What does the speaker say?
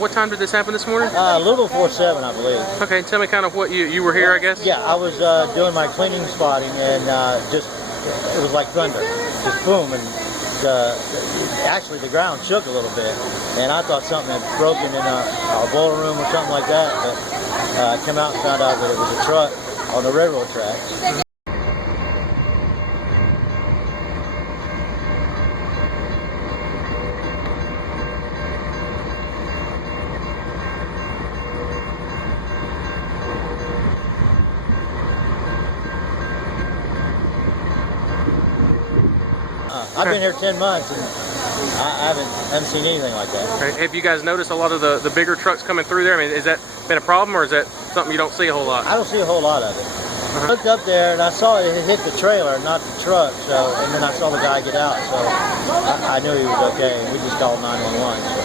What time did this happen this morning? A little before 7, I believe. Okay, tell me kind of what you were here, I guess? Yeah, I was doing my cleaning spotting, and it was like thunder, just boom, and actually the ground shook a little bit, and I thought something had broken in our boiler room or something like that, but I came out and found out that it was a truck on the railroad tracks. I've been here 10 months, and I haven't seen anything like that. Okay. Have you guys noticed a lot of the bigger trucks coming through there? I mean, has that been a problem, or is that something you don't see a whole lot? I don't see a whole lot of it. I looked up there and I saw it hit the trailer, not the truck. And then I saw the guy get out, so I knew he was okay. And we just called 911.